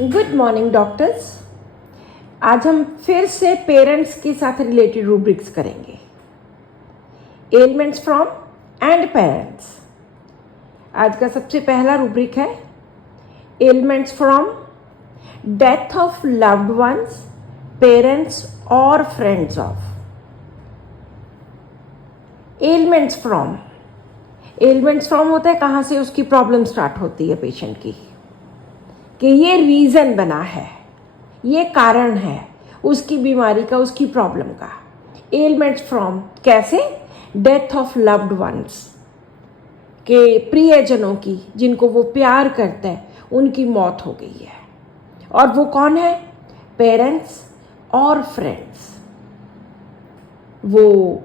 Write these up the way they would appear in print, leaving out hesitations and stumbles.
Good morning doctors. आज हम फिर से पेरेंट्स के साथ रिलेटेड रूब्रिक्स करेंगे। Elements from and parents. आज का सबसे पहला रूब्रिक है elements from death of loved ones, parents और फ्रेंड्स ऑफ। एलिमेंट्स फ्रॉम होता है कहाँ से उसकी प्रॉब्लम स्टार्ट होती है पेशेंट की, कि ये रीज़न बना है, ये कारण है उसकी बीमारी का, उसकी प्रॉब्लम का। एलिमेंट्स फ्रॉम कैसे? डेथ ऑफ लव्ड वंस, के प्रियजनों की, जिनको वो प्यार करता है, उनकी मौत हो गई है। और वो कौन है? पेरेंट्स और फ्रेंड्स। वो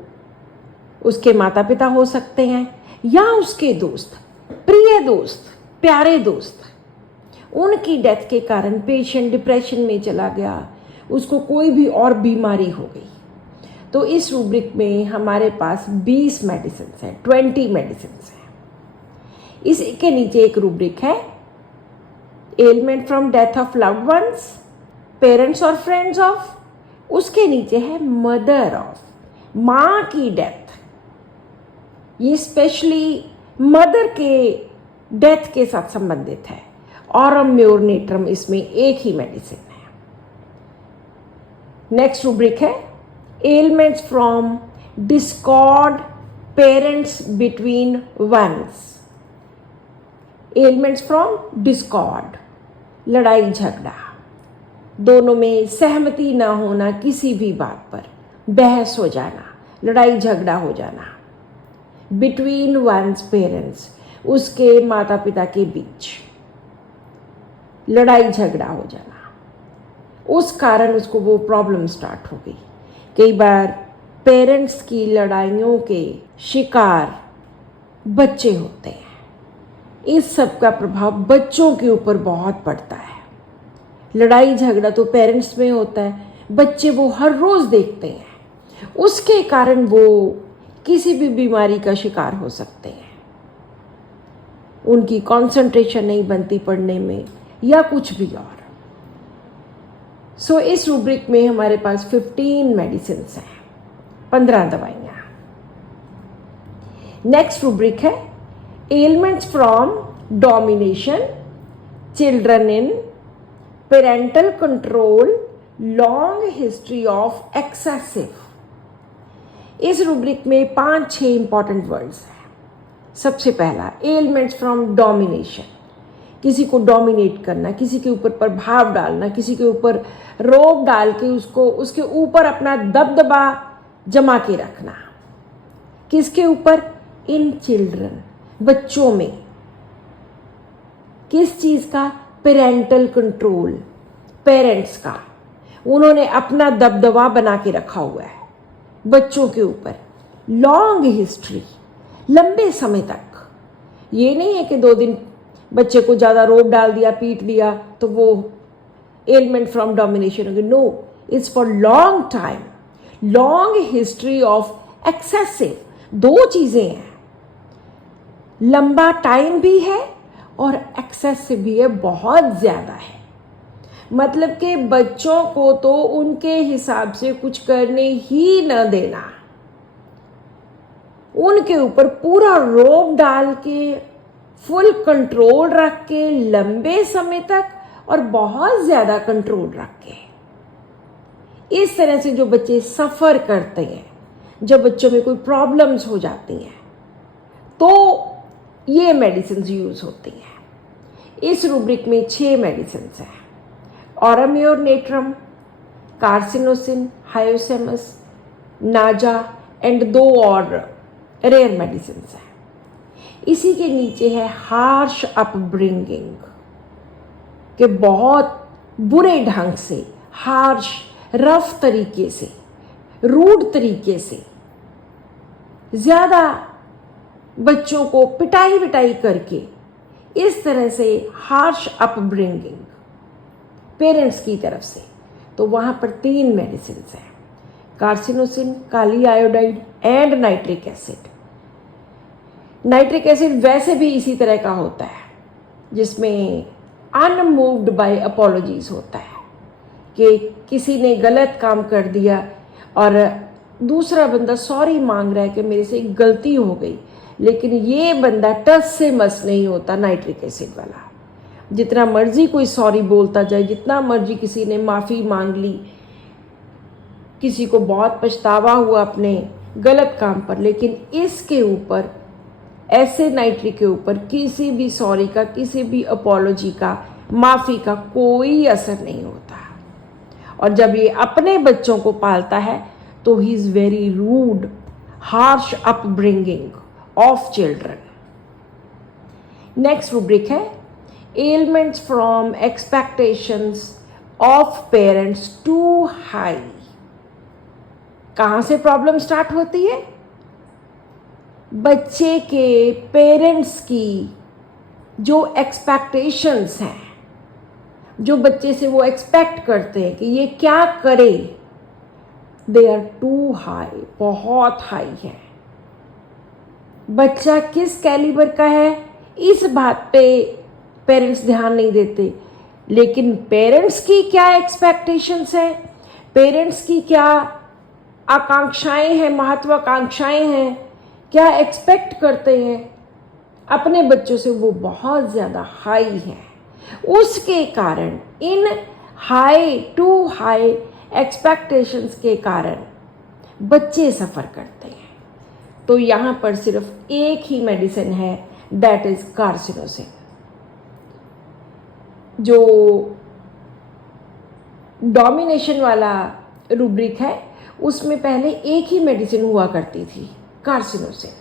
उसके माता पिता हो सकते हैं या उसके दोस्त, प्रिय दोस्त, प्यारे दोस्त। उनकी डेथ के कारण पेशेंट डिप्रेशन में चला गया, उसको कोई भी और बीमारी हो गई। तो इस रूब्रिक में हमारे पास 20 मेडिसिन हैं, 20 मेडिसिन हैं। इसी के नीचे एक रूब्रिक है element from death of loved ones, parents और फ्रेंड्स ऑफ। उसके नीचे है मदर ऑफ, माँ की डेथ। ये स्पेशली मदर के डेथ के साथ संबंधित है। ऑरम म्योरनेट्रम इसमें एक ही मेडिसिन है। नेक्स्ट रूब्रिक है elements from discord parents between ones. Elements from discord, लड़ाई झगड़ा, दोनों में सहमति ना होना, किसी भी बात पर बहस हो जाना, लड़ाई झगड़ा हो जाना। बिटवीन वंस पेरेंट्स, उसके माता पिता के बीच लड़ाई झगड़ा हो जाना, उस कारण उसको वो प्रॉब्लम स्टार्ट हो गई। कई बार पेरेंट्स की लड़ाइयों के शिकार बच्चे होते हैं। इस सब का प्रभाव बच्चों के ऊपर बहुत पड़ता है। लड़ाई झगड़ा तो पेरेंट्स में होता है, बच्चे वो हर रोज देखते हैं, उसके कारण वो किसी भी बीमारी का शिकार हो सकते हैं। उनकी कंसंट्रेशन नहीं बनती पढ़ने में या कुछ भी और। सो इस रूब्रिक में हमारे पास 15 मेडिसिन हैं, 15 दवाइयाँ। नेक्स्ट रूब्रिक है elements from domination, children in, parental control, long history of excessive. इस रूब्रिक में 5-6 इंपॉर्टेंट वर्ड्स हैं। सबसे पहला एलिमेंट्स फ्रॉम डोमिनेशन, किसी को डोमिनेट करना, किसी के ऊपर प्रभाव डालना, किसी के ऊपर रोब डाल के उसको, उसके ऊपर अपना दबदबा जमा के रखना। किसके ऊपर? इन चिल्ड्रन, बच्चों में। किस चीज का? पेरेंटल कंट्रोल, पेरेंट्स का। उन्होंने अपना दबदबा बना के रखा हुआ है बच्चों के ऊपर। लॉन्ग हिस्ट्री, लंबे समय तक। ये नहीं है कि 2 दिन बच्चे को ज़्यादा रोब डाल दिया, पीट दिया तो वो एलिमेंट फ्रॉम डोमिनेशन हो गया। No, it's for long time, long history of excessive. 2 चीज़ें हैं, लंबा टाइम भी है और एक्सेसिव भी है, बहुत ज़्यादा है। मतलब कि बच्चों को तो उनके हिसाब से कुछ करने ही न देना, उनके ऊपर पूरा रोब डाल के, फुल कंट्रोल रख के, लंबे समय तक और बहुत ज़्यादा कंट्रोल रख के। इस तरह से जो बच्चे सफ़र करते हैं, जब बच्चों में कोई प्रॉब्लम्स हो जाती हैं, तो ये मेडिसिन यूज़ होती हैं। इस रूब्रिक में 6 मेडिसिन हैं। ऑरम म्योरनेट्रम, कार्सिनोसिन, हायोसेमस, नाजा एंड 2 और रेयर मेडिसिन हैं। इसी के नीचे है हार्श अपब्रिंगिंग, के बहुत बुरे ढंग से, हार्श, रफ तरीके से, रूड तरीके से, ज़्यादा बच्चों को पिटाई विटाई करके, इस तरह से हार्श अपब्रिंगिंग पेरेंट्स की तरफ से। तो वहाँ पर 3 मेडिसिन हैं, carcinosin, Kali iodide and nitric acid. Nitric acid वैसे भी इसी तरह का होता है, जिसमें अनमूव्ड बाय अपॉलॉजीज होता है कि किसी ने गलत काम कर दिया और दूसरा बंदा सॉरी मांग रहा है कि मेरे से एक गलती हो गई, लेकिन ये बंदा टस से मस नहीं होता नाइट्रिक एसिड वाला। जितना मर्जी कोई सॉरी बोलता जाए, जितना मर्जी किसी ने माफ़ी मांग ली, किसी को बहुत पछतावा हुआ अपने गलत काम पर, लेकिन इसके ऊपर, ऐसे नाइट्रिक के ऊपर किसी भी सॉरी का, किसी भी अपॉलॉजी का, माफ़ी का कोई असर नहीं होता। और जब ये अपने बच्चों को पालता है तो he is very rude, harsh upbringing of children. Next rubric है elements from expectations of parents too high. कहाँ से प्रॉब्लम स्टार्ट होती है? बच्चे के पेरेंट्स की जो एक्सपेक्टेशंस हैं, जो बच्चे से वो एक्सपेक्ट करते हैं कि ये क्या करे, दे आर टू हाई, बहुत हाई है। बच्चा किस कैलिबर का है इस बात पे पेरेंट्स ध्यान नहीं देते, लेकिन पेरेंट्स की क्या एक्सपेक्टेशंस हैं, पेरेंट्स की क्या आकांक्षाएं हैं, महत्वाकांक्षाएं हैं, क्या एक्सपेक्ट करते हैं अपने बच्चों से, वो बहुत ज़्यादा हाई हैं। उसके कारण, इन हाई टू हाई एक्सपेक्टेशंस के कारण बच्चे सफ़र करते हैं। तो यहाँ पर सिर्फ एक ही मेडिसिन है, दैट इज़ कार्सिनोसिन। जो डोमिनेशन वाला रूब्रिक है उसमें पहले एक ही मेडिसिन हुआ करती थी, कार्सिनोसिन,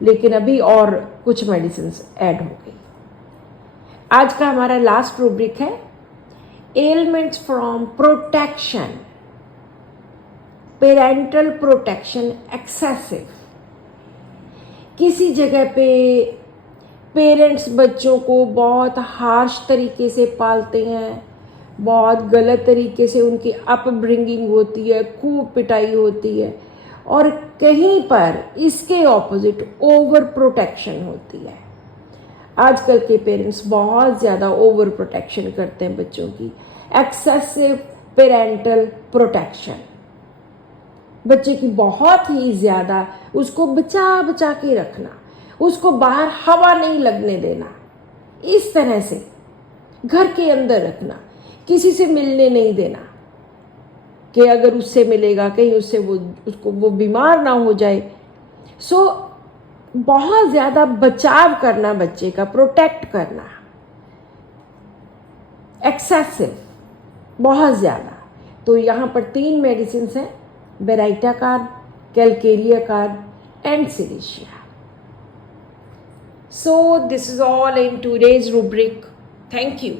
लेकिन अभी और कुछ मेडिसिन ऐड हो गई। आज का हमारा लास्ट रूब्रिक है elements from protection, parental protection excessive. किसी जगह पे पेरेंट्स बच्चों को बहुत हार्श तरीके से पालते हैं, बहुत गलत तरीके से उनकी अपब्रिंगिंग होती है, खूब पिटाई होती है, और कहीं पर इसके ऑपोजिट ओवर प्रोटेक्शन होती है। आजकल के पेरेंट्स बहुत ज़्यादा ओवर प्रोटेक्शन करते हैं बच्चों की, एक्सेसिव पेरेंटल प्रोटेक्शन। बच्चे की बहुत ही ज़्यादा उसको बचा बचा के रखना, उसको बाहर हवा नहीं लगने देना, इस तरह से घर के अंदर रखना, किसी से मिलने नहीं देना कि अगर उससे मिलेगा कहीं उससे वो बीमार ना हो जाए। सो बहुत ज़्यादा बचाव करना, बच्चे का प्रोटेक्ट करना, एक्सेसिव, बहुत ज़्यादा। तो यहाँ पर 3 मेडिसिन हैं, बेराइटाकार, कैलकेरियाकार and सिलिशिया। So this is all in today's rubric. Thank you.